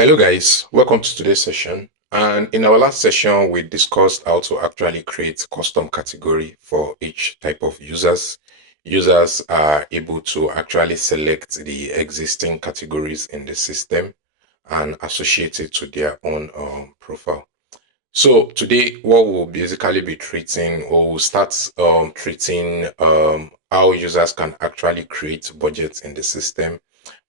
Hello guys, welcome to today's session. And in our last session, we discussed how to actually create custom category for each type of users. Users are able to actually select the existing categories in the system and associate it to their own profile. So today, what we'll basically be treating, or we'll start treating how users can actually create budgets in the system.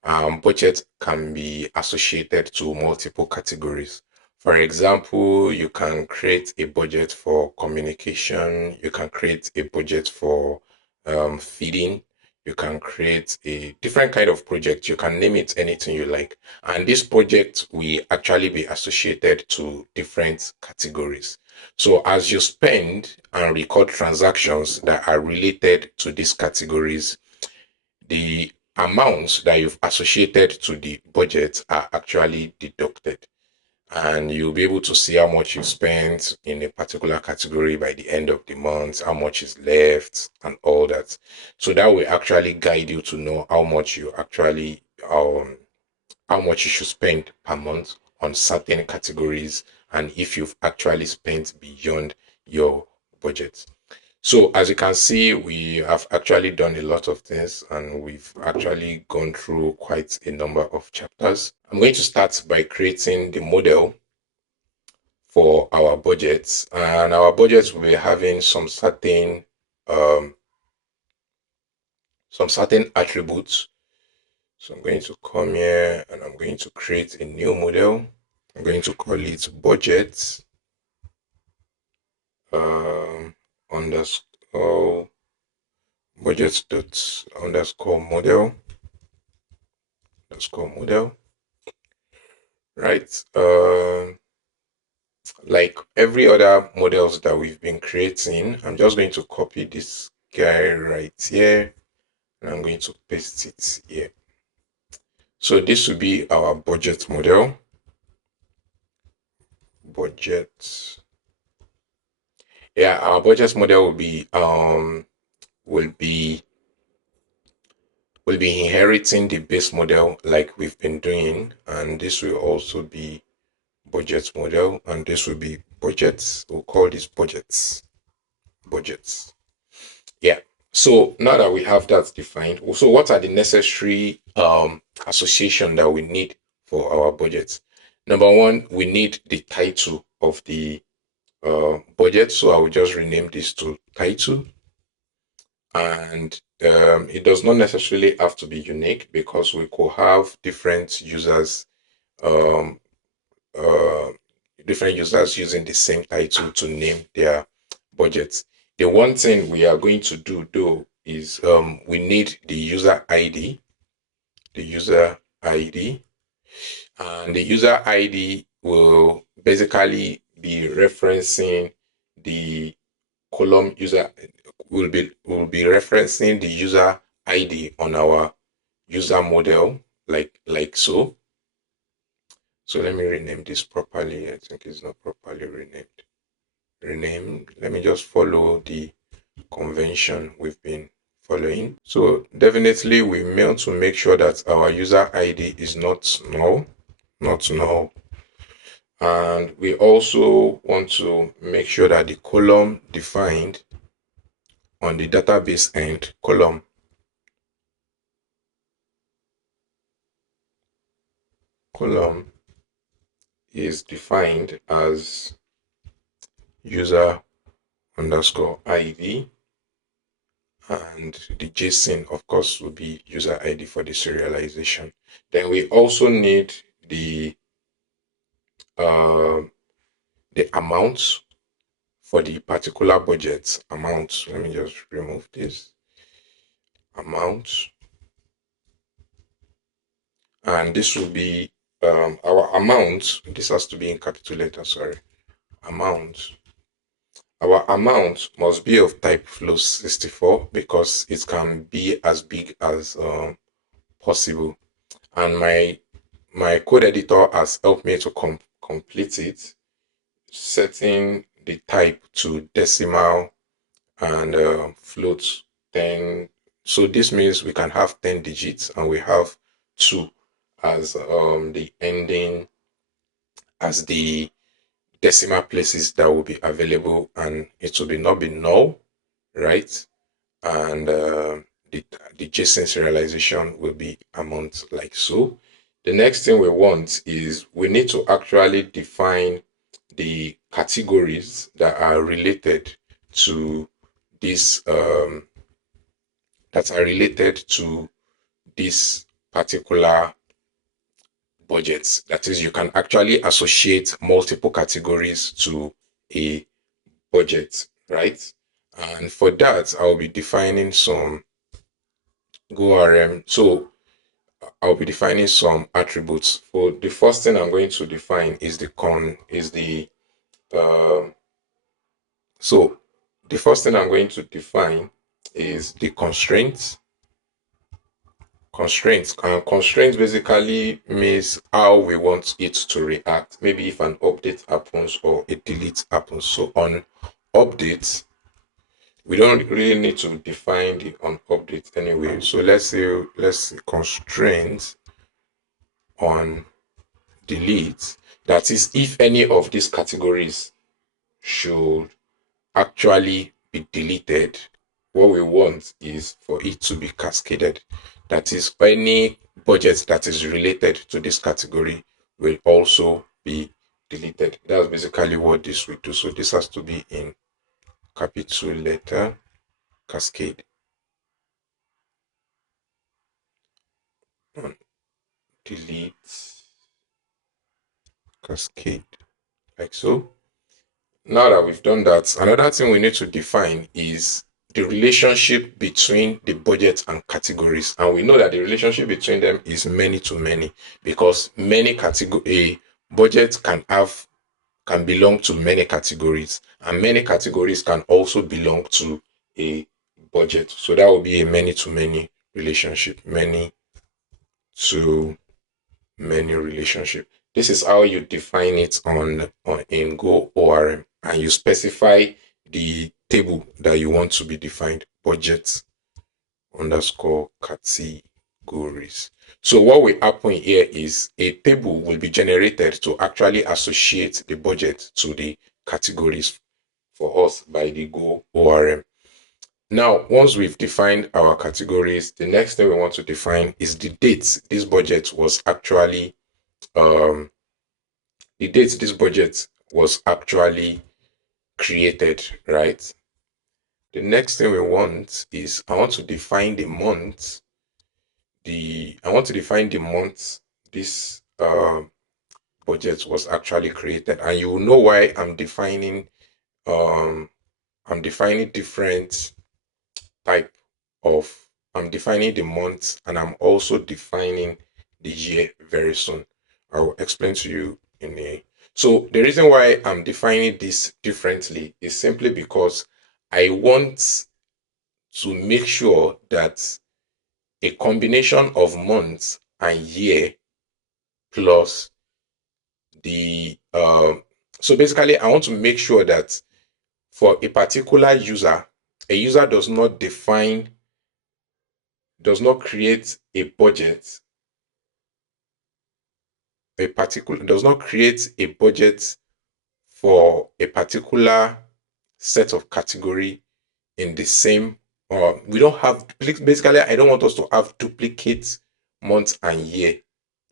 Budget can be associated to multiple categories. For example, you can create a budget for communication, you can create a budget for feeding, you can create a different kind of project, you can name it anything you like. And this project will actually be associated to different categories. So as you spend and record transactions that are related to these categories, the amounts that you've associated to the budget are actually deducted. And you'll be able to see how much you spent in a particular category by the end of the month, how much is left, and all that. So that will actually guide you to know how much you should spend per month on certain categories and if you've actually spent beyond your budget. So as you can see, we have actually done a lot of things and we've actually gone through quite a number of chapters. I'm going to start by creating the model for our budgets, and our budgets will be having um, some certain attributes. So I'm going to come here and I'm going to create a new model. I'm going to call it budget um, underscore budget dot underscore model, right? Like every other models that we've been creating, I'm just going to copy this guy right here and I'm going to paste it here. So this will be our budget model. Budget. Yeah, our budget model will be will be inheriting the base model like we've been doing, and this will also be budget model, and this will be budgets. We'll call this budgets. Budgets. Yeah. So now that we have that defined, so what are the necessary association that we need for our budget? Number one, we need the title of the budget. So I will just rename this to title. And it does not necessarily have to be unique because we could have um, uh, different users using the same title to name their budgets. The one thing we are going to do though is we need the user ID, the user ID, and the user ID will basically be referencing the column user will be referencing the user ID on our user model like so. So let me rename this properly. I think it's not properly renamed. Let me just follow the convention we've been following. So definitely we mail to make sure that our user ID is not null, not null. And we also want to make sure that the column defined on the database end column is defined as user underscore ID, and the JSON of course will be user ID for the serialization. Then we also need uh, the amount for the particular budget amount. Let me just remove this amount, and this will be our amount. This has to be in capital letters. Sorry, amount. Our amount must be of type float 64 because it can be as big as possible. And my code editor has helped me to complete it, setting the type to decimal and float 10. So this means we can have 10 digits and we have 2 as the ending as the decimal places that will be available, and it will be not be null, right? And the JSON serialization will be amount like so. The next thing we want is we need to actually define the categories that are related to this this particular budgets. That is, you can actually associate multiple categories to a budget, right? And for that, I'll be defining some GORM. So I'll be defining some attributes. For the first thing I'm going to define is um so the first thing I'm going to define is the constraints. Constraints. And constraints basically means how we want it to react. Maybe if an update happens or a delete happens. So on updates, we don't really need to define the on update anyway. So let's say constraints on delete. That is, if any of these categories should actually be deleted, what we want is for it to be cascaded. That is, any budget that is related to this category will also be deleted. That's basically what this will do. So this has to be in capital letter, cascade, and delete, cascade, like so. Now that we've done that, another thing we need to define is the relationship between the budget and categories. And we know that the relationship between them is many to many, because many category a budget can belong to many categories, and many categories can also belong to a budget. So that will be a many to many relationship, many to many relationship. This is how you define it on in Go ORM, and you specify the table that you want to be defined, budget underscore categories. So what will happen here is a table will be generated to actually associate the budget to the categories for us by the Go ORM. Now, once we've defined our categories, the next thing we want to define is the dates this budget was actually um, the date this budget was actually created, right? The next thing we want is I want to define the month. I want to define the month this budget was actually created, and you will know why um I'm defining different type of I'm defining the month, and I'm also defining the year very soon. I will explain to you in a so the reason why I'm defining this differently is simply because I want to make sure that a combination of months and year plus the so basically I want to make sure that for a particular user, a user does not create a budget, a particular does not create a budget for a particular set of category in the same or we don't have basically I don't want us to have duplicate month and year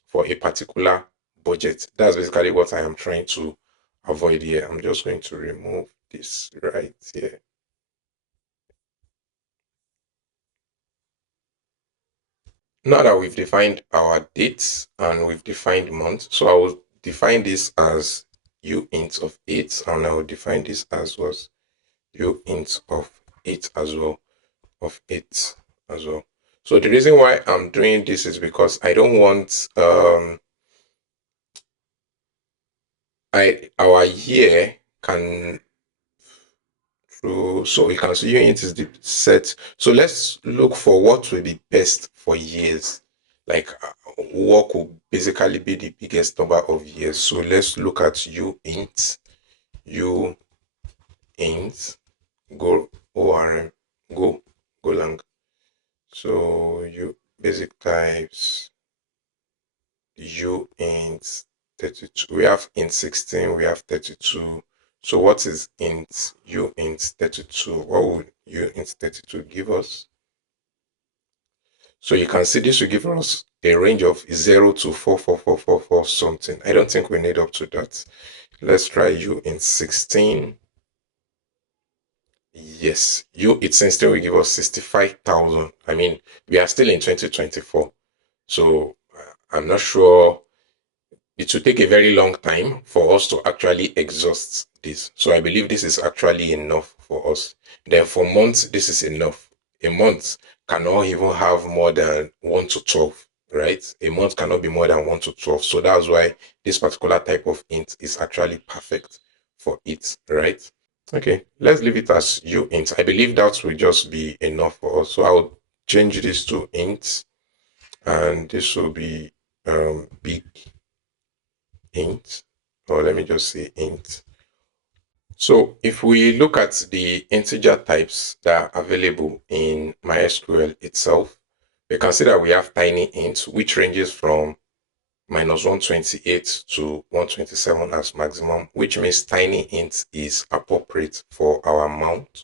for a particular budget. That's basically what I am trying to avoid here. I'm just going to remove this right here. Now that we've defined our dates and we've defined month, so I will define this as u int of 8, and I will define this as was u int of 8 as well, of 8 as well. So the reason why I'm doing this is because I don't want our year can so you can see unit is the set. So let's look for what will be best for years. Like what could basically be the biggest number of years. So let's look at u int go orm go golang. So you basic types u int 32. We have int 16, we have 32. So what is int int 32? What would int 32 give us? So you can see this will give us a range of 0 to 44444 something. I don't think we need up to that. Let's try int 16. Yes, int 16 will give us 65,000. I mean, we are still in 2024. So I'm not sure. It will take a very long time for us to actually exhaust this. So I believe this is actually enough for us. Then for months, this is enough. A month cannot even have more than 1 to 12, right? A month cannot be more than 1 to 12. So that's why this particular type of int is actually perfect for it, right? Okay, let's leave it as int. I believe that will just be enough for us. So I'll change this to int, and this will be big int, or let me just say int. So if we look at the integer types that are available in MySQL itself, we can see that we have tiny int, which ranges from -128 to 127 as maximum, which means tiny int is appropriate for our month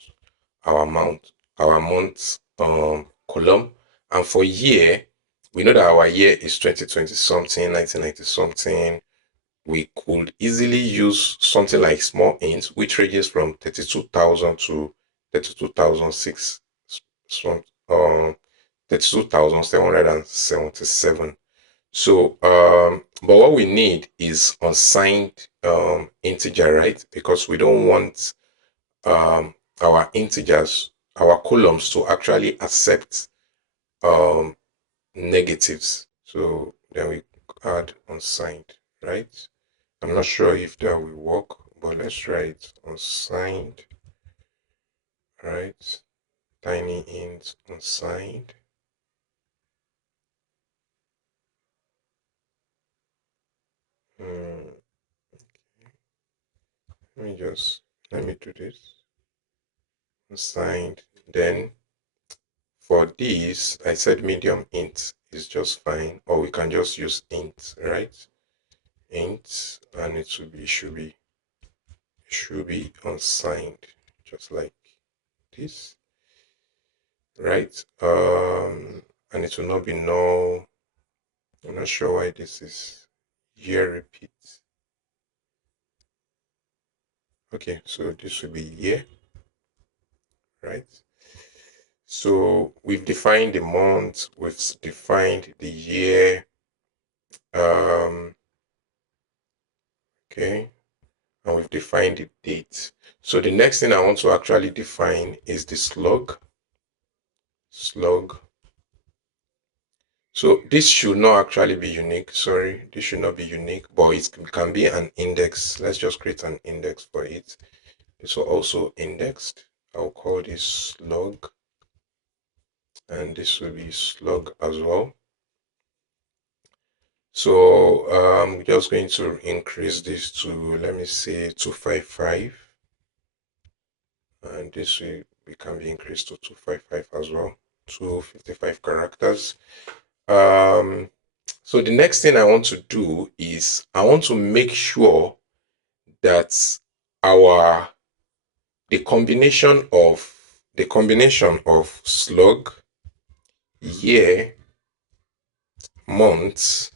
column. And for year, we know that our year is 2020 something, 1990 something. We could easily use something like small int, which ranges from 32,000 to 32,006, um, 32,777. So, but what we need is unsigned integer, right? Because we don't want our integers, our columns to actually accept negatives. So then we add unsigned, right? I'm not sure if that will work, but let's try it. Unsigned, right? Tiny int unsigned. Let me do this. Unsigned. Then for this, I said medium int is just fine, or we can just use int, right? Int, and it should be unsigned, just like this, right? And it will not be null. I'm not sure why this is year repeat. Okay, so this will be year, right? So we've defined the month, we've defined the year. Okay, and we've defined the date. So the next thing I want to actually define is the slug. So this should not actually be unique. Sorry, this should not be unique, but it can be an index. Let's just create an index for it. This will also indexed. I'll call this slug, and this will be slug as well. So I'm just going to increase this to, let me say, 255, and this will can be increased to 255 as well, 255 characters. So the next thing I want to do is I want to make sure that our the combination of slug, year, month,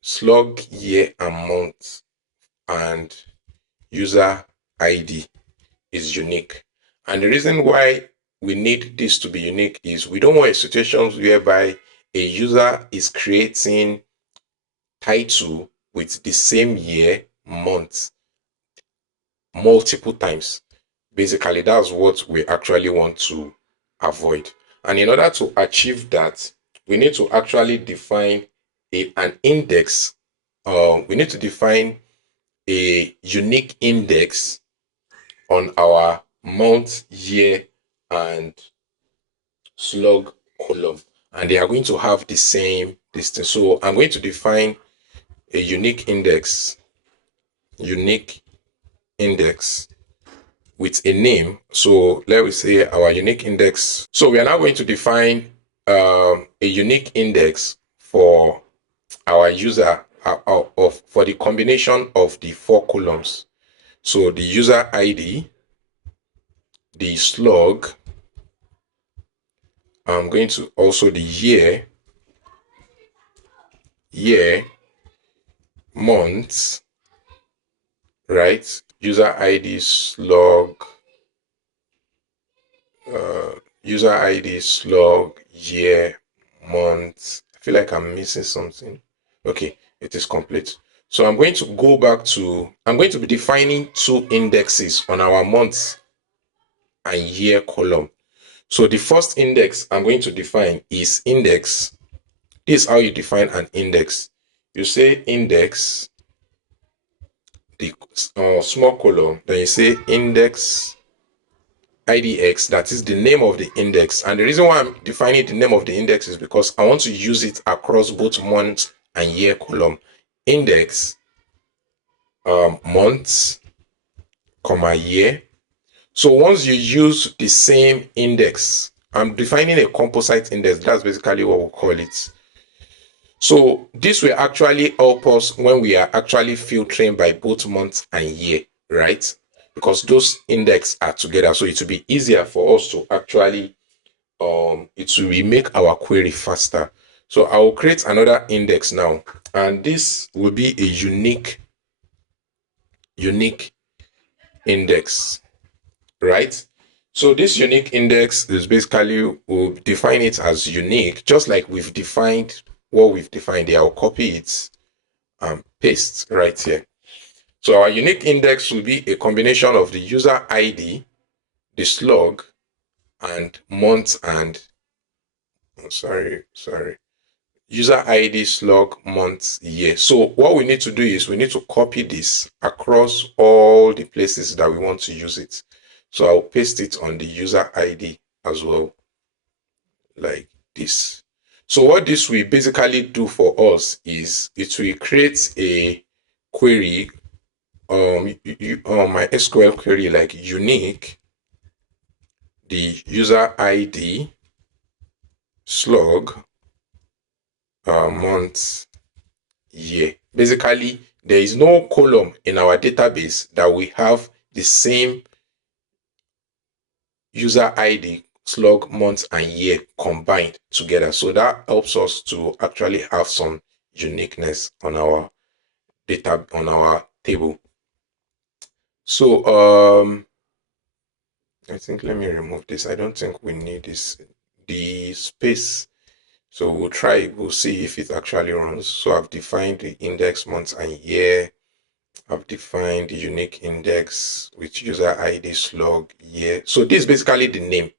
slug, year, and month, and user ID is unique. And the reason why we need this to be unique is we don't want situations whereby a user is creating title with the same year, month, multiple times. Basically, that's what we actually want to avoid. And in order to achieve that, we need to actually define an index. We need to define a unique index on our month, year, and slug column. And they are going to have the same distance. So I'm going to define a unique index with a name. So let me say our unique index. So we are now going to define a unique index for our user for the combination of the four columns. So the user ID, the slug, I'm going to also the year, month, right? User ID slug, uh, user ID slug, year, month. I feel like I'm missing something. Okay, it is complete. So I'm going to go back to, I'm going to be defining two indexes on our month and year column. So the first index I'm going to define is index. This is how you define an index. You say index, the small column, then you say index IDX, that is the name of the index. And the reason why I'm defining the name of the index is because I want to use it across both month and year column. Index, months, comma, year. So once you use the same index, I'm defining a composite index. That's basically what we'll call it. So this will actually help us when we are actually filtering by both month and year, right? Because those index are together. So it will be easier for us to actually it will make our query faster. So I will create another index now, and this will be a unique index, right? So this unique index is basically, we'll define it as unique, just like we've defined what we've defined here. I'll copy it and paste right here. So our unique index will be a combination of the user ID, the slug, and month and, sorry, user ID, slug, month, year. So what we need to do is we need to copy this across all the places that we want to use it. So I'll paste it on the user ID as well, like this. So what this will basically do for us is it will create a query, my SQL query, like unique, the user ID, slug, month, year. Basically, there is no column in our database that we have the same user ID, slug, month, and year combined together. So that helps us to actually have some uniqueness on our data, on our table. So I think, let me remove this. I don't think we need this, the space. So we'll try, we'll see if it actually runs. So I've defined the index, month, and year. I've defined the unique index with user ID, slug, year. So this is basically the name.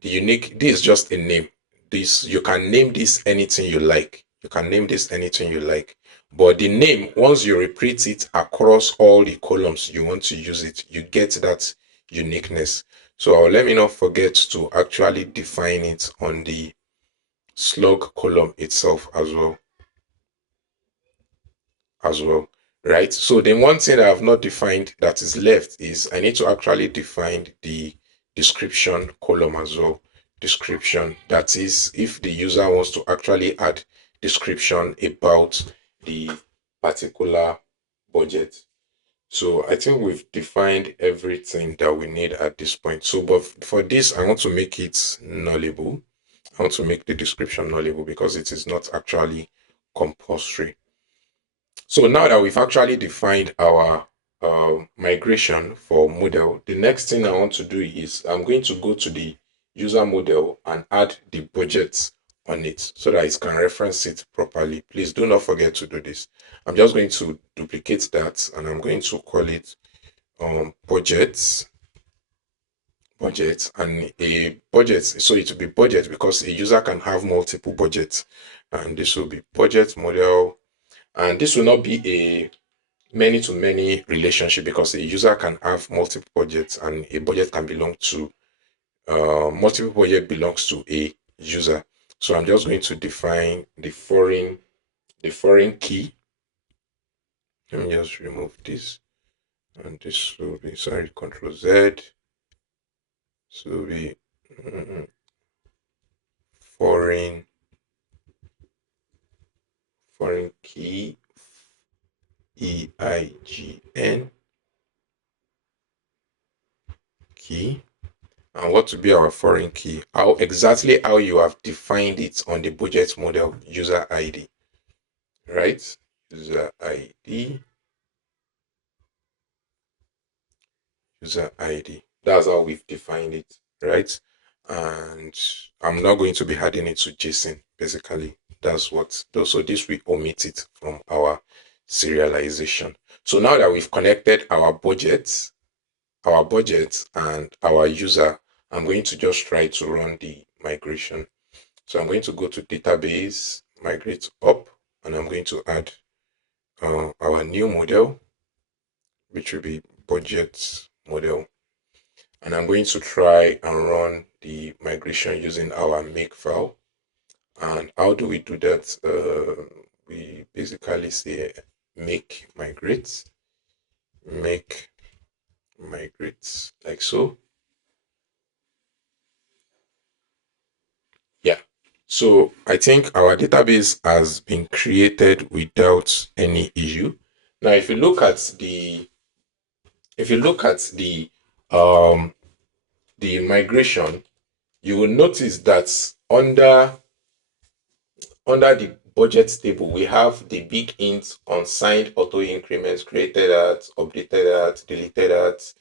The unique, this is just a name. This, you can name this anything you like. You can name this anything you like. But the name, once you repeat it across all the columns you want to use it, you get that uniqueness. So let me not forget to actually define it on the slug column itself as well, right? So then one thing I have not defined that is left is I need to actually define the description column as well. Description, that is if the user wants to actually add description about the particular budget. So I think we've defined everything that we need at this point. So, but for this, I want to make it nullable. I want to make the description nullable because it is not actually compulsory. So now that we've actually defined our migration for model, the next thing I want to do is I'm going to go to the user model and add the budget on it so that it can reference it properly. Please do not forget to do this. I'm just going to duplicate that and I'm going to call it budget, and a budget. So it will be budget because a user can have multiple budgets, and this will be budget model. And this will not be a many to many relationship because a user can have multiple budgets and a budget can belong to multiple budget belongs to a user. So I'm just going to define the foreign key. Let me just remove this, and this will be, sorry, Control Z. So will be foreign key EIGN key. And what will be our foreign key? Exactly how you have defined it on the budget model user ID, right? User ID, user ID. That's how we've defined it, right? And I'm not going to be adding it to JSON, basically. That's what, so this we omit it from our serialization. So now that we've connected our budget and our user, I'm going to just try to run the migration. So I'm going to go to database, migrate up, and I'm going to add our new model, which will be budget model. And I'm going to try and run the migration using our make file. And how do we do that? We basically say make migrate, make migrate, like so. Yeah. So I think our database has been created without any issue. Now, if you look at the migration, you will notice that under the budget table, we have the big int unsigned auto increments created at, updated at, deleted at.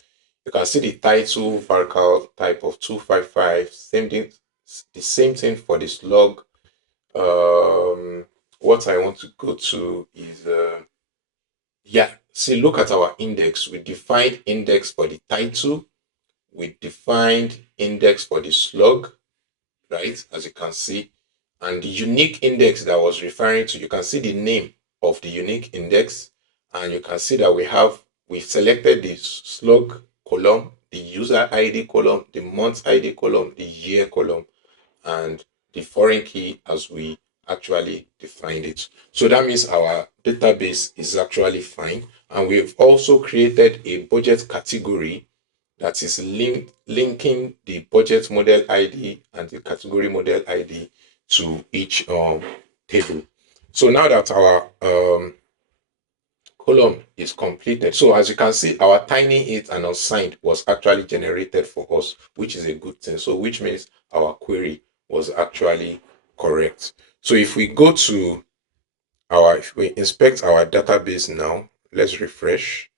You can see the title varchar type of 255. Same thing, the same thing for the slug. What I want to go to is yeah. See, look at our index. We defined index for the title. We defined index for the slug, right? As you can see, and the unique index that I was referring to, you can see the name of the unique index, and you can see that we selected the slug column, the user ID column, the month ID column, the year column, and the foreign key as we actually defined it. So that means our database is actually fine. And we've also created a budget category that is linking the budget model ID and the category model ID to each table. So now that our column is completed, so as you can see, our tiny it and unsigned was actually generated for us, which is a good thing. So which means our query was actually correct. So if we go to if we inspect our database now, let's refresh.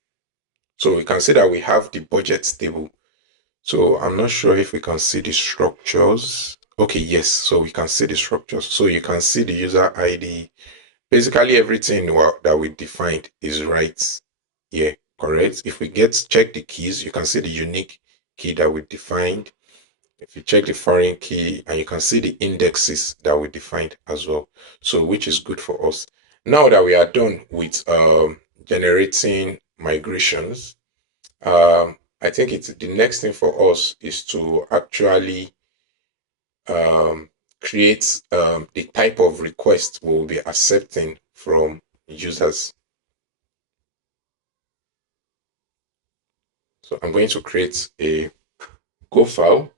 So we can see that we have the budget table. So I'm not sure if we can see the structures. Okay, yes. So we can see the structures. So you can see the user ID. Basically, everything that we defined is right here, correct? If we check the keys, you can see the unique key that we defined. If you check the foreign key, and you can see the indexes that we defined as well. So which is good for us. Now that we are done with generating migrations, I think it's the next thing for us is to actually um, create the type of request we will be accepting from users. So I'm going to create a Go file,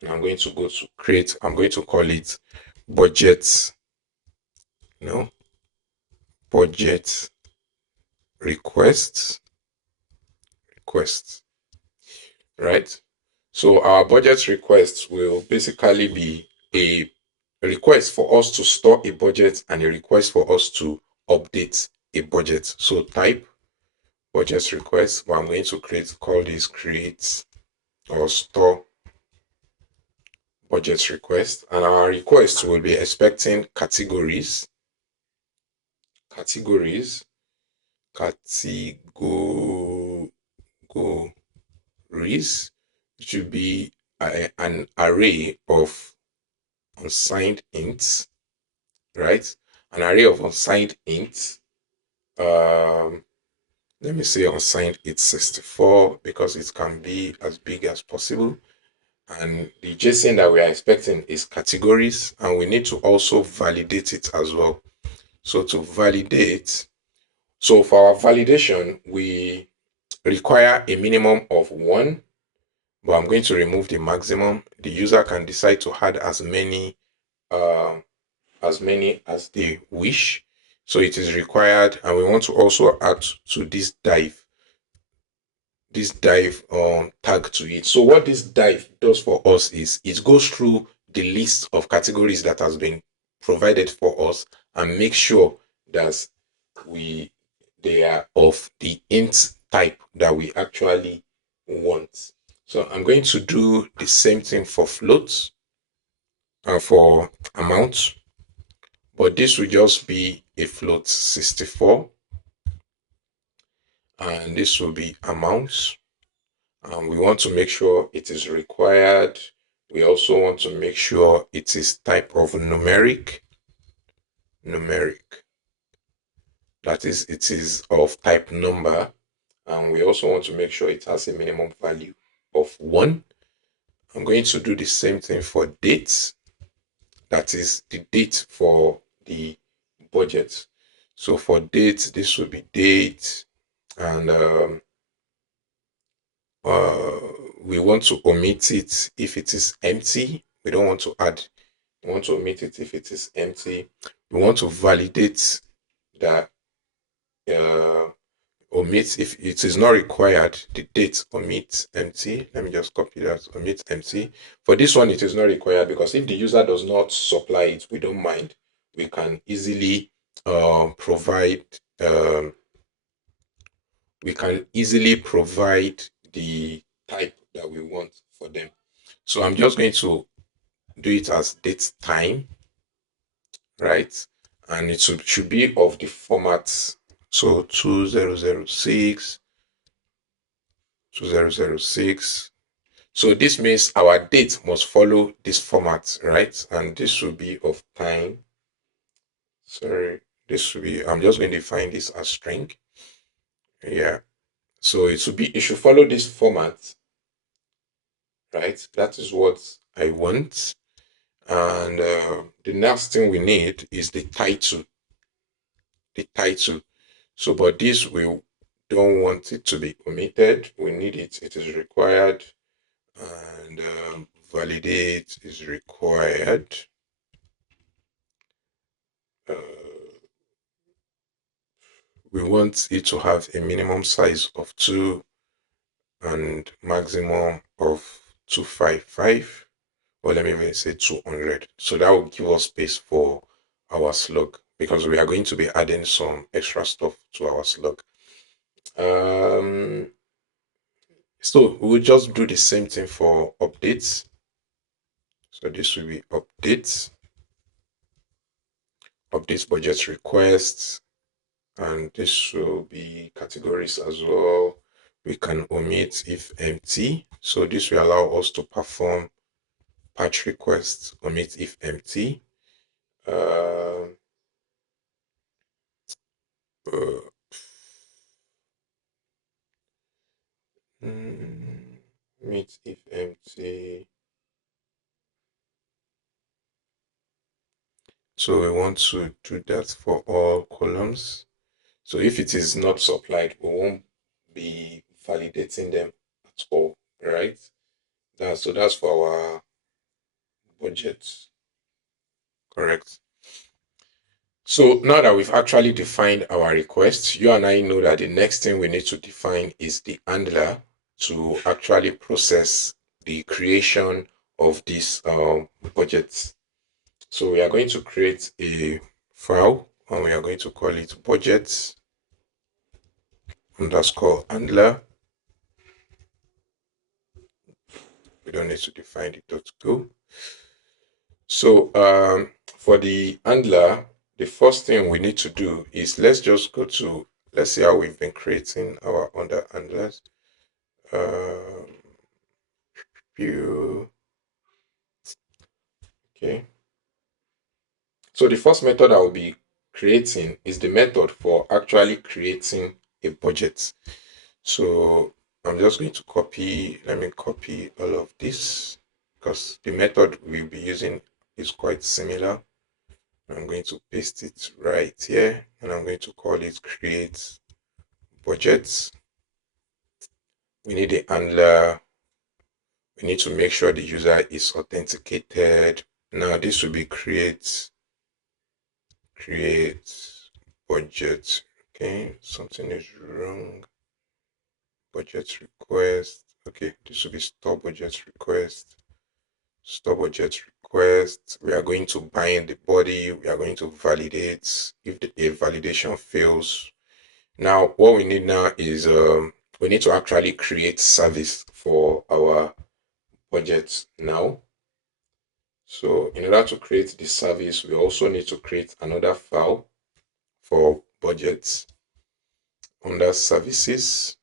and I'm going to go to create. I'm going to call it budget. No, budget request, right? So our budget request will basically be a request for us to store a budget and a request for us to update a budget. So type budget request, but I'm going to call this create or store budget request. And our request will be expecting categories, categories, categories, which will be an array of unsigned ints, right? An array of unsigned ints. Let me say unsigned it's 64 because it can be as big as possible. And the JSON that we are expecting is categories, and we need to also validate it as well. So to validate, so for our validation, we require a minimum of 1, but I'm going to remove the maximum. The user can decide to add as many as they wish. So it is required, and we want to also add to this div tag to it. So what this div does for us is it goes through the list of categories that has been provided for us and make sure that we they are of the int type that we actually want. So I'm going to do the same thing for floats and for amount, but this will just be a float 64, and this will be amounts. We want to make sure it is required. We also want to make sure it is type of numeric. That is, it is of type number. And we also want to make sure it has a minimum value of 1. I'm going to do the same thing for dates. That is the date for the budget. So for dates, this will be date, and uh, we want to omit it if it is empty. We don't want to add. We want to omit it if it is empty. We want to validate that uh, omit if it is not required. The date omit empty. Let me just copy that. Omit empty. For this one, it is not required because if the user does not supply it, we don't mind. We can easily provide. We can easily provide the type that we want for them. So I'm just going to do it as date time, right? And it should be of the format. So 2006, 2006. So this means our date must follow this format, right? And this will be of time. Sorry, this will be, I'm just going to define this as string. Yeah. So it should follow this format, right? That is what I want. And the next thing we need is the title. The title. So, but this we don't want it to be omitted. We need it. It is required. And validate is required. Uh, we want it to have a minimum size of 2 and maximum of 255. Or let me even say 200. So that will give us space for our slug because we are going to be adding some extra stuff to our slug. So we'll just do the same thing for updates. So this will be updates budget requests, and this will be categories as well. We can omit if empty. So this will allow us to perform patch requests, omit if empty. Uh, uh, omit if empty. So we want to do that for all columns. So if it is not supplied, we won't be validating them at all, right? That's for our budget, correct? So now that we've actually defined our request, you and I know that the next thing we need to define is the handler to actually process the creation of this budget. So we are going to create a file and we are going to call it budget underscore handler. We don't need to define the .go. So for the handler, the first thing we need to do is let's see how we've been creating our under handlers. View. Okay. So the first method I will be creating is the method for actually creating a budget. So I'm just going to let me copy all of this because the method we'll be using is quite similar. I'm going to paste it right here and I'm going to call it create budgets. We need a handler. We need to make sure the user is authenticated. Now this will be create budget. Okay, something is wrong. Budget request. Okay, this will be store budget request. Store budget request. We are going to bind the body. We are going to validate. If a validation fails, now what we need now is we need to actually create service for our budget now. So in order to create the service, we also need to create another file for budgets under services.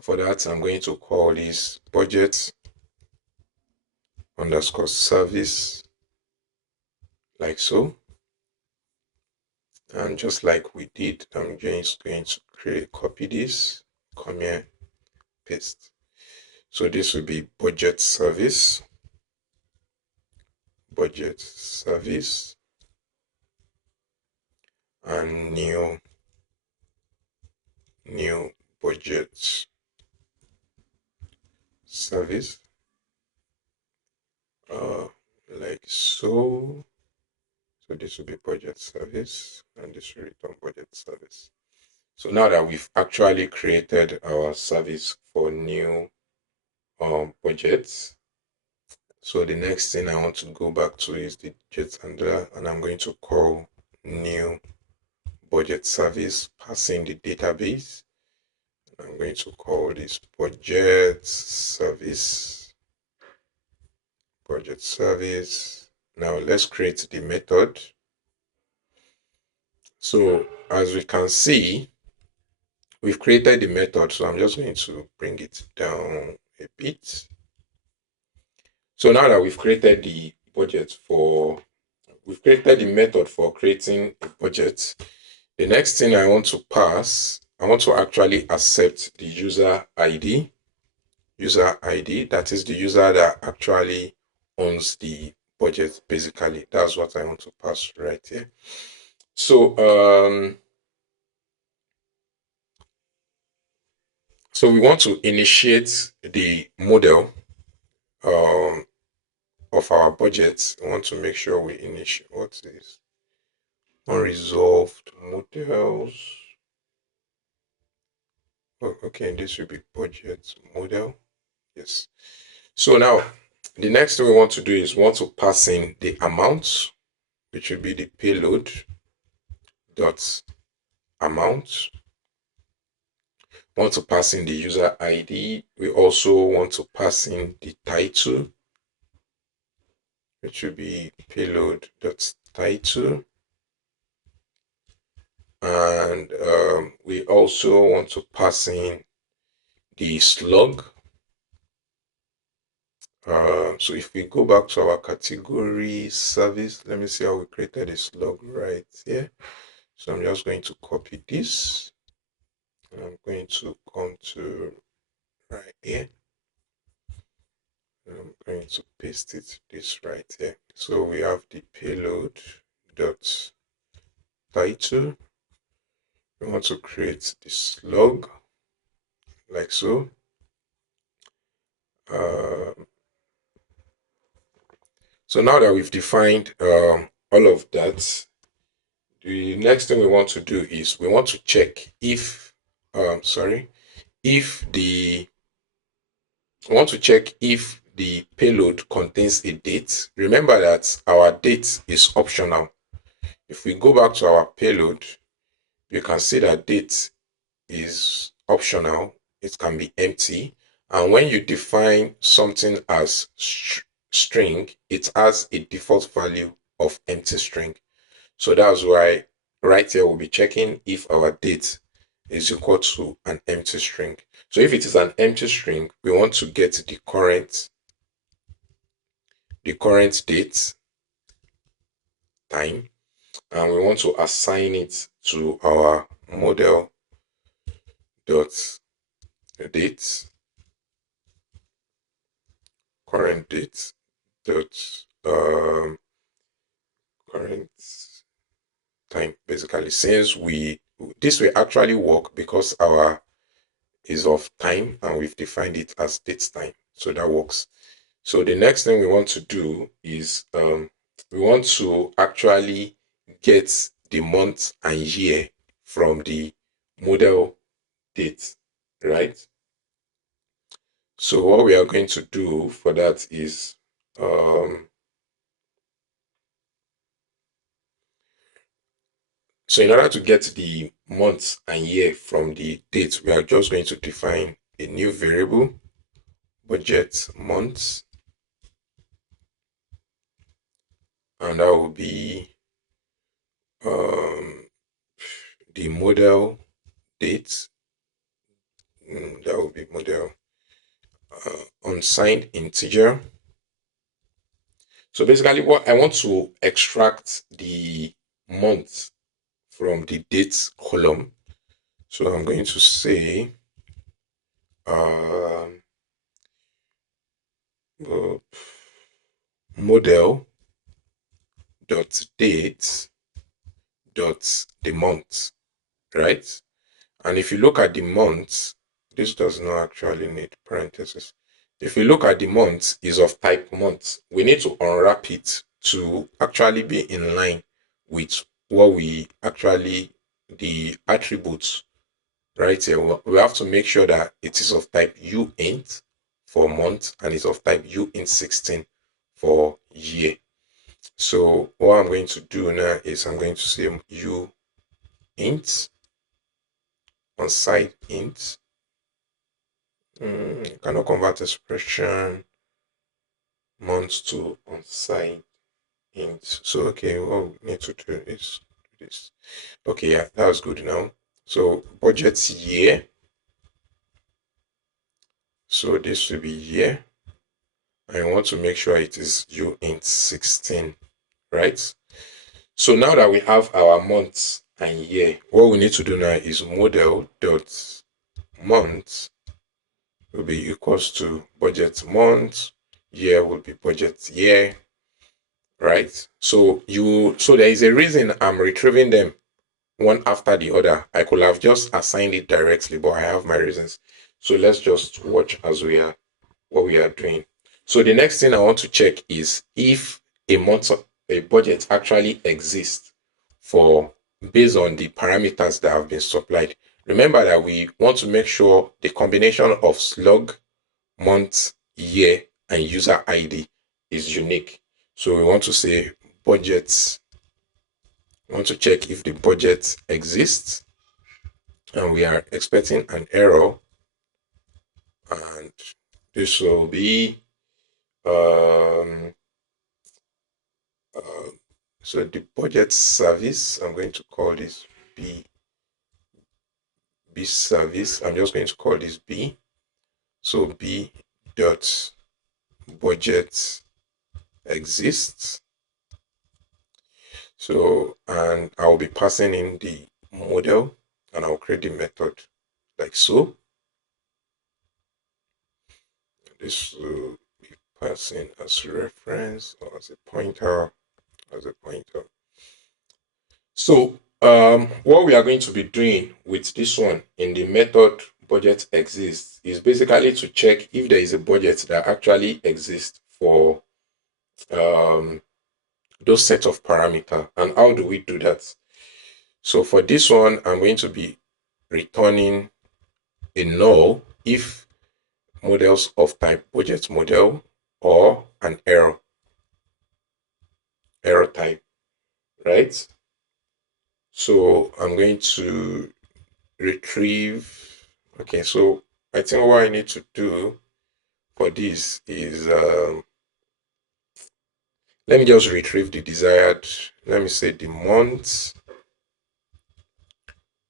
For that, I'm going to call this budget underscore service, like so. And just like we did, I'm just going to copy this, come here, paste. So this will be budget service, and new budget service, like so. So this will be budget service, and this will return budget service. So now that we've actually created our service for new budgets, so the next thing I want to go back to is the budget handler, and I'm going to call new budget service, passing the database. I'm going to call this budget service. Now let's create the method. So as we can see, we've created the method. So I'm just going to bring it down a bit. So now that we've created the method for creating a budget, the next thing I want to actually accept the user ID. That is the user that actually owns the budget, basically. That's what I want to pass right here. So we want to initiate the model of our budget. I want to make sure we initiate what's this? Unresolved models. Oh, okay, this will be budget model. Yes. So now the next thing we want to do is we want to pass in the amount, which will be the payload dot amount. We want to pass in the user ID. We also want to pass in the title, which will be payload dot title. And we also want to pass in the slug. So if we go back to our category service, let me see how we created a slug right here. So I'm just going to copy this. And I'm going to come to right here. And I'm going to paste this right here. So we have the payload dot title. We want to create the slug, like so. So now that we've defined all of that, the next thing we want to do is we want to check if the payload contains a date. Remember that our date is optional. If we go back to our payload, you can see that date is optional. It can be empty. And when you define something as string, it has a default value of empty string. So that's why right here we'll be checking if our date is equal to an empty string. So if it is an empty string, we want to get the current date time, and we want to assign it to our model dot date, current date dot current time, basically. Since this will actually work because our is of time and we've defined it as date time, so that works. So the next thing we want to do is we want to actually get the month and year from the model date, right? So what we are going to do for that is so in order to get the month and year from the date, we are just going to define a new variable, budget month, and that will be the model date. That will be model unsigned integer. So basically, what I want to extract the month from the date column. So I'm going to say model dot date dot the month, right? And if you look at the month, this does not actually need parentheses. If you look at the month is of type month, we need to unwrap it to actually be in line with what we actually, the attributes right here. We have to make sure that it is of type uint for month and it's of type uint16 for year. So what I'm going to do now is I'm going to say uint on side int. Cannot convert expression months to on side int. So okay, what we need to do is do this. Okay, yeah, that was good now. So budget year. So this will be year. I want to make sure it is uint16, right? So now that we have our months and year, what we need to do now is model dot month will be equals to budget month, year will be budget year, right? So there is a reason I'm retrieving them one after the other. I could have just assigned it directly, but I have my reasons. So let's just watch as we are what we are doing. So the next thing I want to check is if a budget actually exists for based on the parameters that have been supplied. Remember that we want to make sure the combination of slug, month, year, and user ID is unique. So we want to say budgets. We want to check if the budget exists, and we are expecting an error, and this will be so the budget service, I'm going to call this B service. I'm just going to call this B. So B dot budget exists. So, and I'll be passing in the model and I'll create the method like so. This will be passing as reference or as a pointer, So, what we are going to be doing with this one in the method budget exists is basically to check if there is a budget that actually exists for those set of parameter. And how do we do that? So for this one, I'm going to be returning a null if models of type budget model or an error type, right? So I'm going to retrieve. Okay, so I think what I need to do for this is let me just retrieve the desired. Let me say the month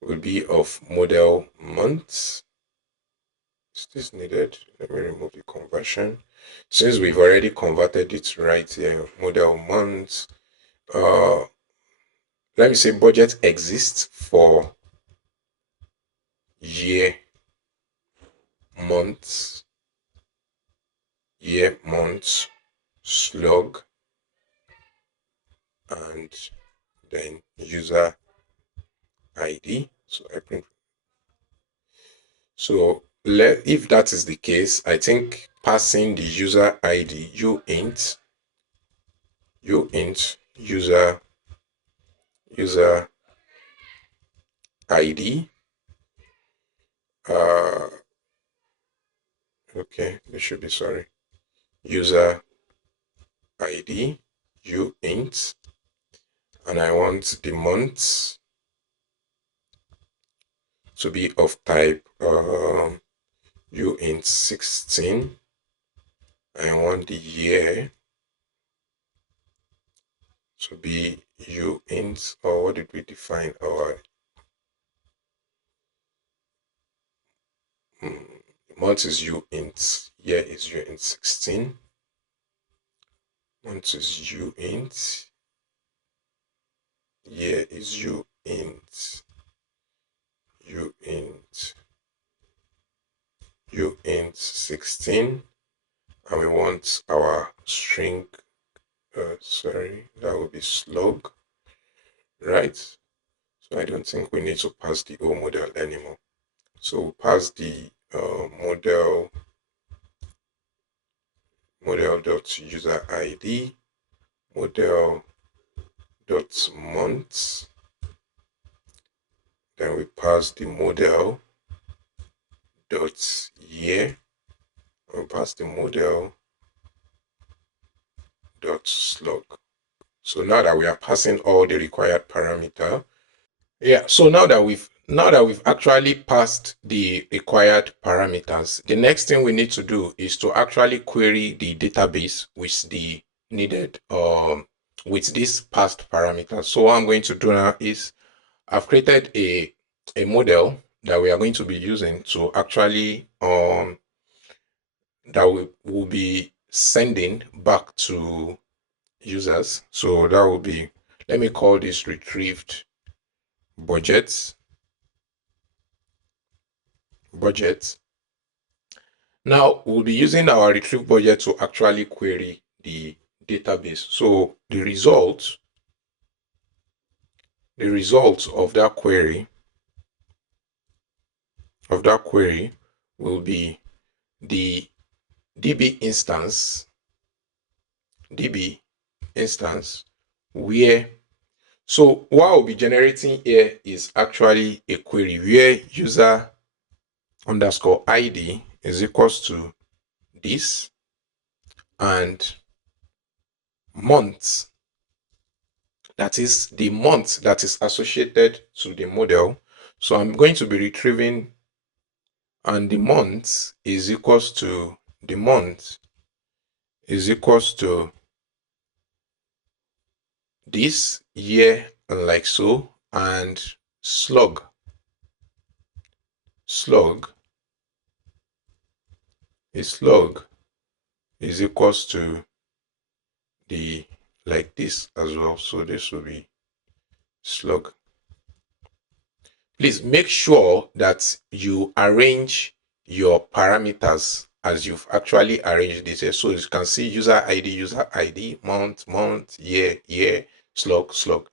will be of model month. Is this needed? Let me remove the conversion. Since we've already converted it right here, model month. Let me say budget exists for year, month, slug, and then user ID. So I print. So if that is the case, I think passing the user ID uint user ID. Okay, this should be, sorry, user ID, uint, and I want the month to be of type uint 16. I want the year to be uint, or what did we define our month is uint, year is uint 16, month is uint, year is uint, uint 16, and we want our string, sorry, that will be slug, right? So I don't think we need to pass the O model anymore. So we'll pass the model.user ID, model.month, then we pass the model dot year, and we pass the model dot slug. So now that we are passing all the required parameter, yeah, so now that we've actually passed the required parameters, the next thing we need to do is to actually query the database with the needed with these passed parameters. So what I'm going to do now is I've created a model that we are going to be using to actually that we will be sending back to users. So that will be, let me call this retrieved budgets. Now we'll be using our retrieve budget to actually query the database. So the result of that query will be the DB instance where, so what I'll be generating here is actually a query where user underscore ID is equals to this, and month, that is the month that is associated to the model. So I'm going to be retrieving, and the month is equals to this year, like so, and slug is equals to the, like this as well. So this will be slug. Please make sure that you arrange your parameters as you've actually arranged this here. So you can see user ID, month, year, slug.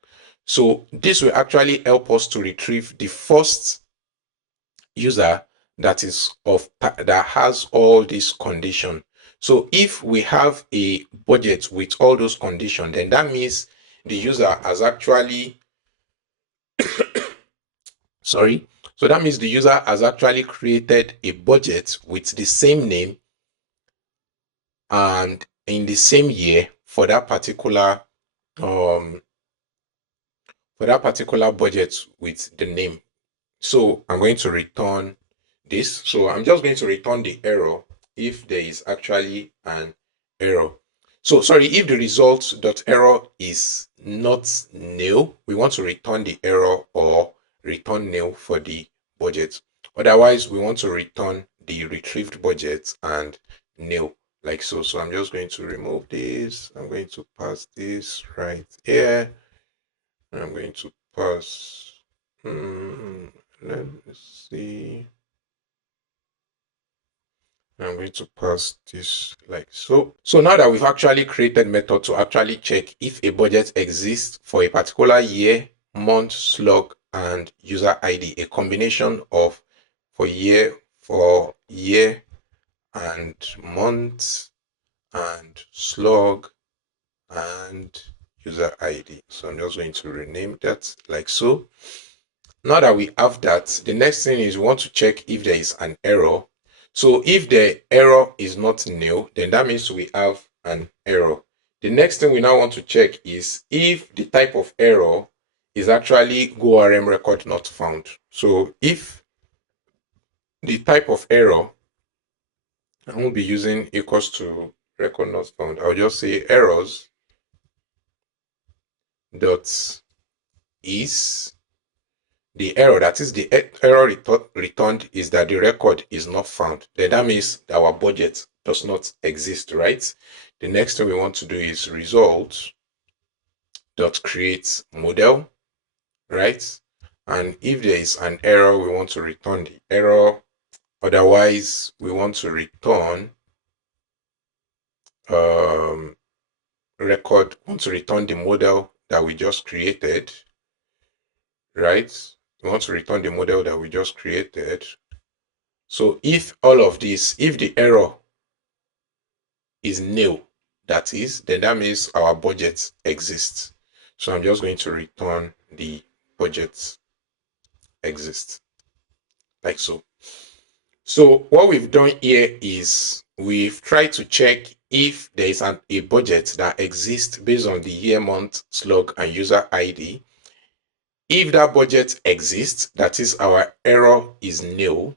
So this will actually help us to retrieve the first user that has all these conditions. So if we have a budget with all those conditions, then that means the user has actually sorry. So that means the user has actually created a budget with the same name and in the same year for that particular budget with the name. So I'm going to return this. So I'm just going to return the error if there is actually an error. So sorry, if the result.error is not nil, we want to return the error or return nil for the budget. Otherwise, we want to return the retrieved budget and nil, like so. So I'm just going to remove this. I'm going to pass this right here. I'm going to pass. Let me see. I'm going to pass this like so. So now that we've actually created method to actually check if a budget exists for a particular year, month, slug, and user ID, a combination of for year and month and slug and user ID. So I'm just going to rename that like so. Now that we have that, the next thing is we want to check if there is an error. So if the error is not nil, then that means we have an error. The next thing we now want to check is if the type of error is actually GORM record not found. So if the type of error, I won't be using equals to record not found. I'll just say errors dot is the error, that is the error returned is that the record is not found. Then that means our budget does not exist, right? The next thing we want to do is result dot create model, right? And if there is an error, we want to return the error. Otherwise, we want to return want to return the model that we just created, right? We want to return the model that we just created. So if all of this, if the error is nil, that is, then that means our budget exists. So I'm just going to return the budget exists, like so. So what we've done here is we've tried to check if there is a budget that exists based on the year, month, slug, and user ID. If that budget exists, that is our error is nil,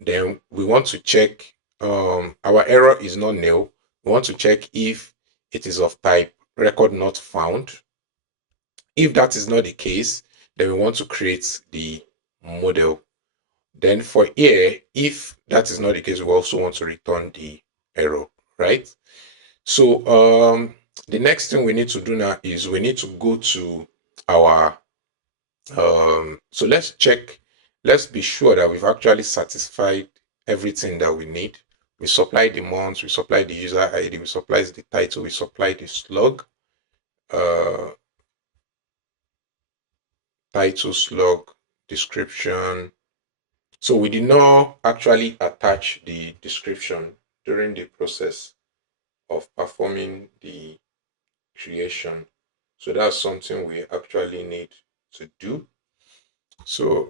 then we want to check our error is not nil. We want to check if it is of type record not found. If that is not the case, then we want to create the model. Then for here, if that is not the case, we also want to return the error, right? So the next thing we need to do now is we need to go to our so let's be sure that we've actually satisfied everything that we need. We supply the months, we supply the user ID, we supply the title, we supply the slug, uh, title, slug, description. So we did not actually attach the description during the process of performing the creation. So that's something we actually need to do. So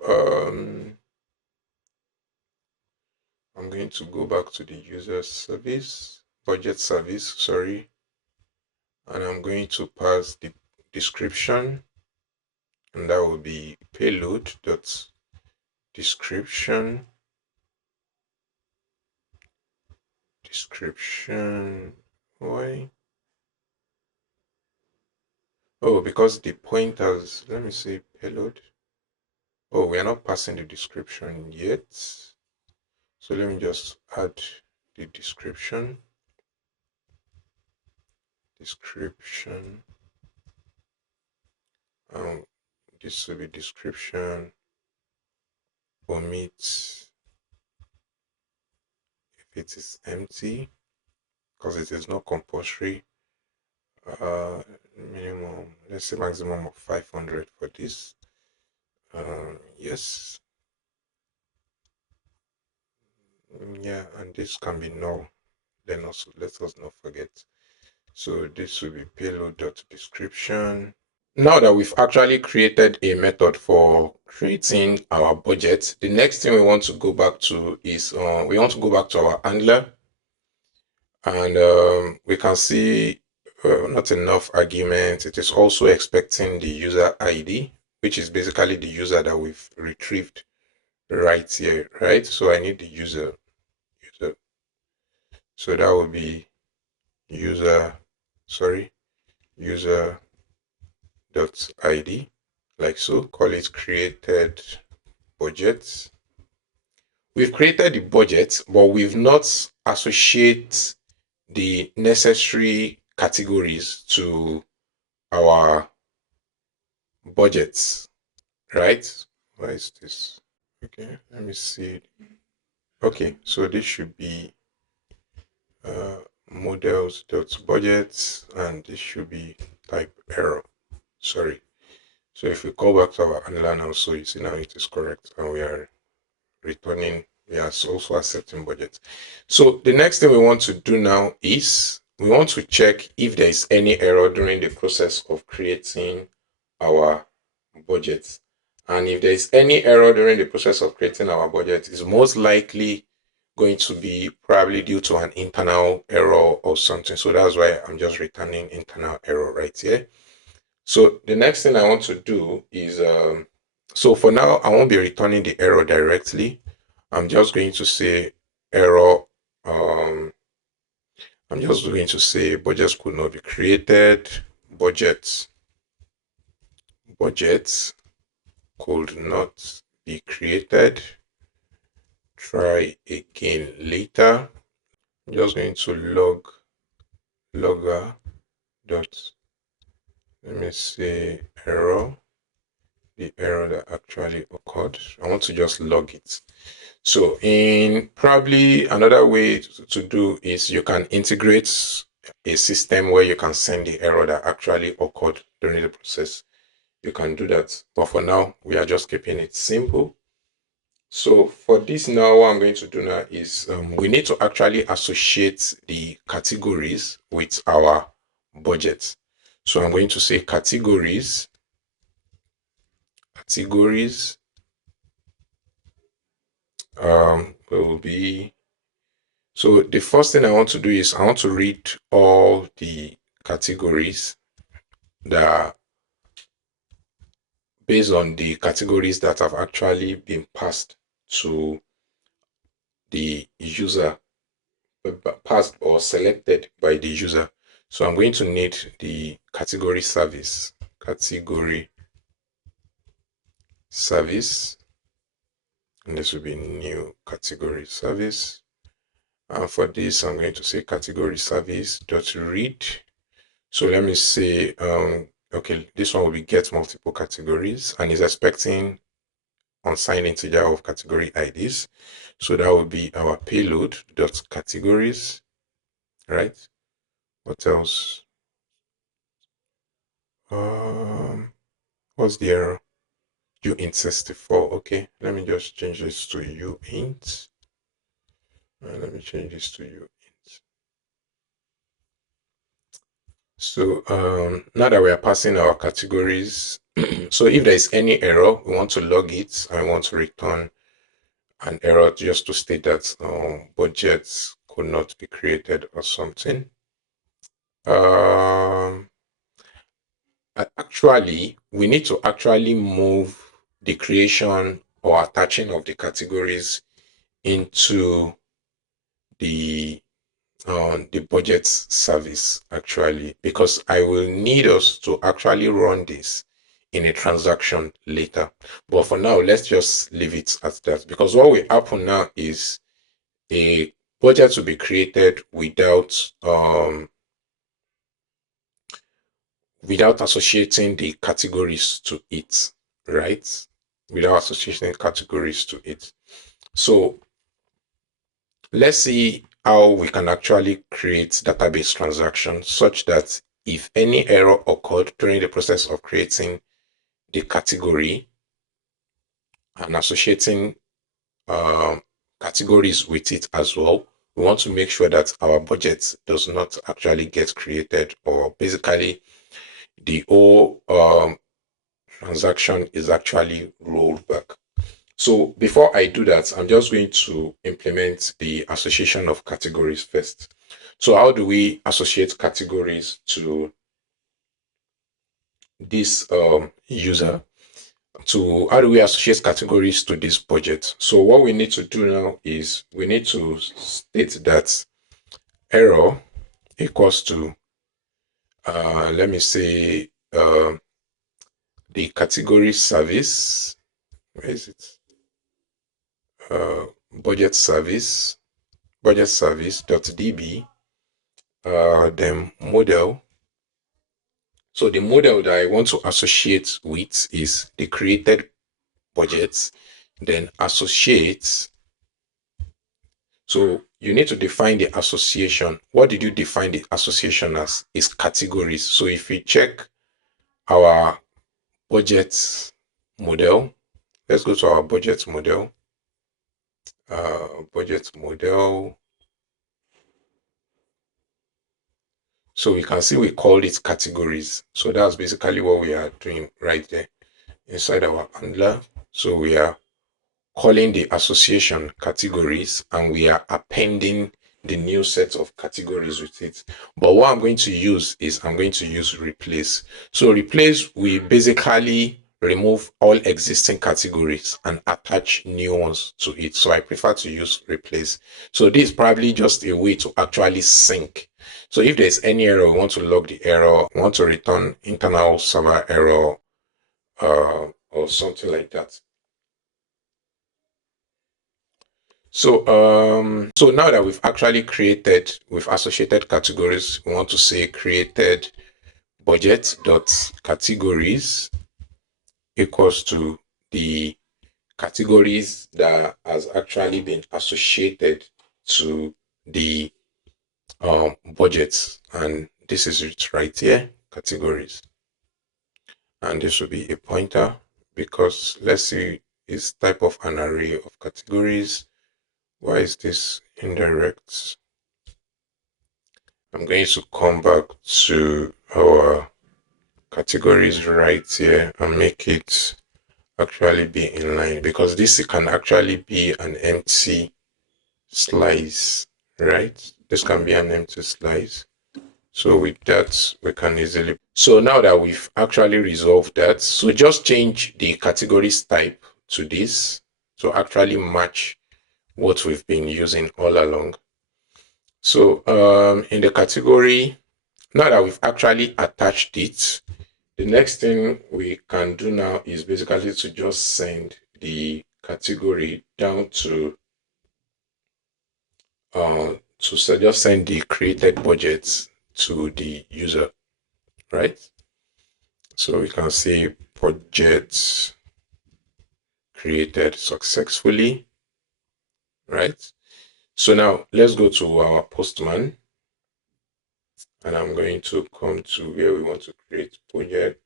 I'm going to go back to the user service, budget service, sorry, and I'm going to pass the description, and that will be payload dot description why. Oh, because the pointers, let me say payload. Oh, we are not passing the description yet. So let me just add the description. This will be description, omit if it is empty, because it is not compulsory. Minimum, let's say maximum of 500 for this. Yes. Yeah, and this can be null. Then also let us not forget. So this will be payload.description. Now that we've actually created a method for creating our budget, the next thing we want to go back to is we want to go back to our handler, and we can see not enough argument. It is also expecting the user ID, which is basically the user that we've retrieved right here, right? So I need the user. So that will be user dot id, like so. Call it created budget. We've created the budget, but we've not associated the necessary categories to our budgets, right? Why is this? Okay, let me see. Okay, so this should be models.budget, and this should be type error. Sorry. So if we call back to our handler now, so you see now it is correct, and we are returning, we are also accepting budget. So the next thing we want to do now is we want to check if there is any error during the process of creating our budget. And if there is any error during the process of creating our budget, it's most likely going to be probably due to an internal error or something. So that's why I'm just returning internal error right here. So the next thing I want to do is, so for now, I won't be returning the error directly. I'm just going to say error. Um, I'm just going to say budgets could not be created. Budgets could not be created. Try again later. I'm just going to logger dot, let me say error, the error that actually occurred. I want to just log it. So in probably another way to do is you can integrate a system where you can send the error that actually occurred during the process. You can do that. But for now, we are just keeping it simple. So for this now, what I'm going to do now is we need to actually associate the categories with our budget. So I'm going to say categories will be, so the first thing I want to do is I want to read all the categories that are based on the categories that have actually been passed to the user, passed or selected by the user. So I'm going to need the category service, and this will be new category service. And for this, I'm going to say category service dot read. So let me say, okay, this one will be get multiple categories and is expecting unsigned integer of category IDs. So that will be our payload dot categories, right? What else? What's the error? uint 64. Okay, let me just change this to uint. Let me change this to uint. So now that we are passing our categories, so if there is any error, we want to log it. I want to return an error just to state that budgets could not be created or something. Actually, we need to actually move the creation or attaching of the categories into the budget service actually, because I will need us to actually run this in a transaction later. But for now, let's just leave it at that, because what will happen now is a budget to be created without associating the categories to it, right? Without associating categories to it. So let's see how we can actually create database transactions such that if any error occurred during the process of creating the category and associating categories with it as well, we want to make sure that our budget does not actually get created, or basically the whole transaction is actually rolled back. So before I do that, I'm just going to implement the association of categories first. So how do we associate categories to this user? How do we associate categories to this budget? So what we need to do now is we need to state that error equals to, let me say, the category service. Where is it? Budget service dot db, then model. So the model that I want to associate with is the created budgets, then associate. So you need to define the association. What did you define the association as? Is categories. So if we check our budget model, let's go to our budget model. Budget model. So we can see we called it categories. So that's basically what we are doing right there. inside our handler. So we are calling the association categories and we are appending the new set of categories with it. But what I'm going to use is I'm going to use replace. So replace, we basically remove all existing categories and attach new ones to it. So I prefer to use replace. So this is probably just a way to actually sync. So if there's any error, we want to log the error, we want to return internal server error, or something like that. So now that we've actually created with associated categories, we want to say created budget dot categories equals to the categories that has actually been associated to the budgets, and this is it right here, categories, and this will be a pointer because let's see it's type of an array of categories. Why is this indirect? I'm going to come back to our categories right here and make it actually be in line because this can actually be an empty slice, right? This can be an empty slice. So with that, we can easily. So now that we've actually resolved that, so just change the categories type to this to actually match what we've been using all along. So in the category, now that we've actually attached it, the next thing we can do now is basically to just send the category down to just send the created budgets to the user, right? So we can see projects created successfully, right? So now let's go to our postman and I'm going to come to where we want to create budget.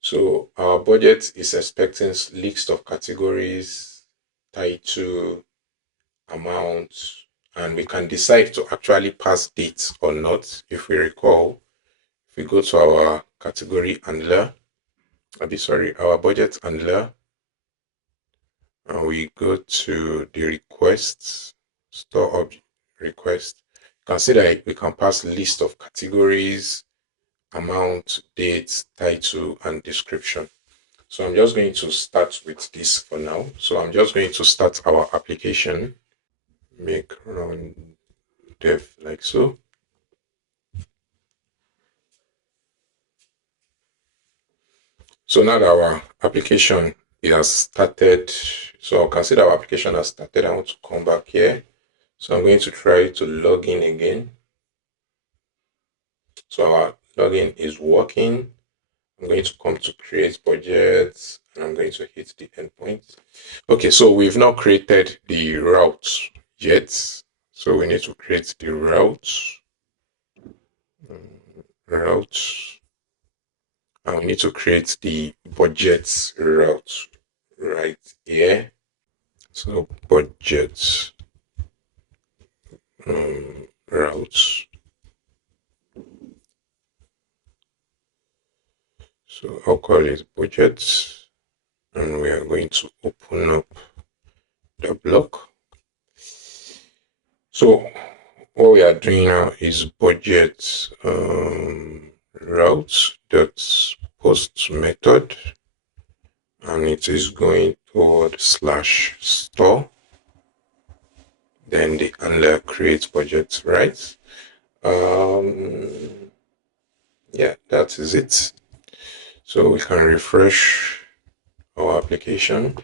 So our budget is expecting list of categories, title, amount, and we can decide to actually pass dates or not. If we recall, if we go to our category handler, our budget handler, and we go to the requests, store object request, you can see that we can pass list of categories, amount, dates, title, and description. So I'm just going to start with this for now. So I'm just going to start our application, make run dev like so. So now that our application has started, so I'll consider our application has started. I want to come back here. So I'm going to try to log in again. So our login is working. I'm going to come to create budgets and I'm going to hit the endpoint. Okay, so we've now created the route yet. So we need to create the route. And we need to create the budget route right here. So budget routes. So I'll call it budget, and we are going to open up the block. So what we are doing now is budget routes dot post method, and it is going toward slash store. Then the handler create budget, right? Yeah, that is it. So we can refresh our application.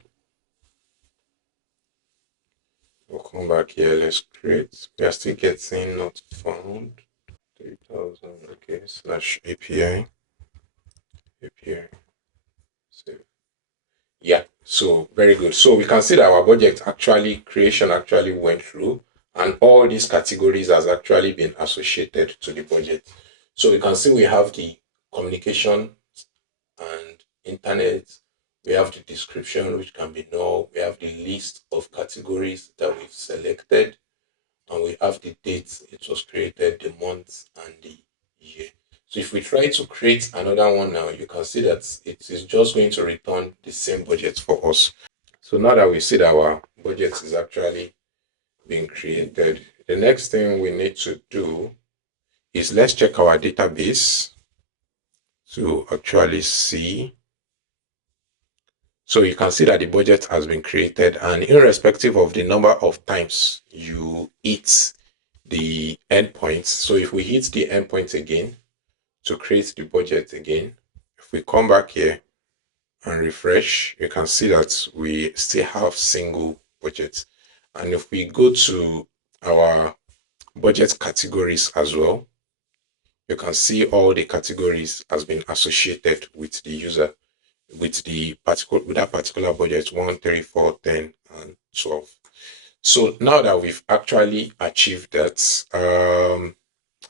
We'll come back here. Let's create. We are still getting not found. 3000. Okay. Slash API. Save. Yeah. So very good. So we can see that our budget creation actually went through, and all these categories has actually been associated to the budget. So we can see we have the communication and internet. We have the description, which can be null. We have the list of categories that we've selected, and we have the date it was created, the month, and the year. So if we try to create another one now, you can see that it is just going to return the same budget for us. So now that we see that our budget is actually being created, the next thing we need to do is let's check our database to actually see. So you can see that the budget has been created, and irrespective of the number of times you hit the endpoints. So if we hit the endpoint again to create the budget again, if we come back here and refresh, you can see that we still have single budget. And if we go to our budget categories as well, you can see all the categories has been associated with the user, with that particular budget 1, 3, 4, 10, and 12. So now that we've actually achieved that,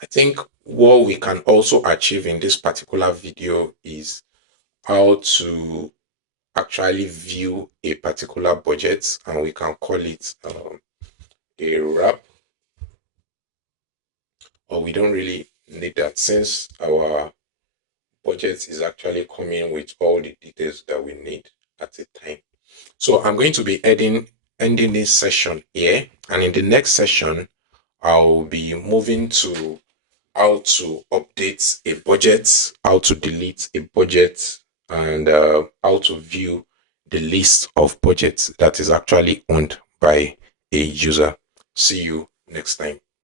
I think what we can also achieve in this particular video is how to actually view a particular budget, and we can call it a wrap, or we don't really need that since our budget is actually coming with all the details that we need at a time. So I'm going to be ending this session here, and in the next session I'll be moving to how to update a budget, how to delete a budget, and how to view the list of budgets that is actually owned by a user. See you next time.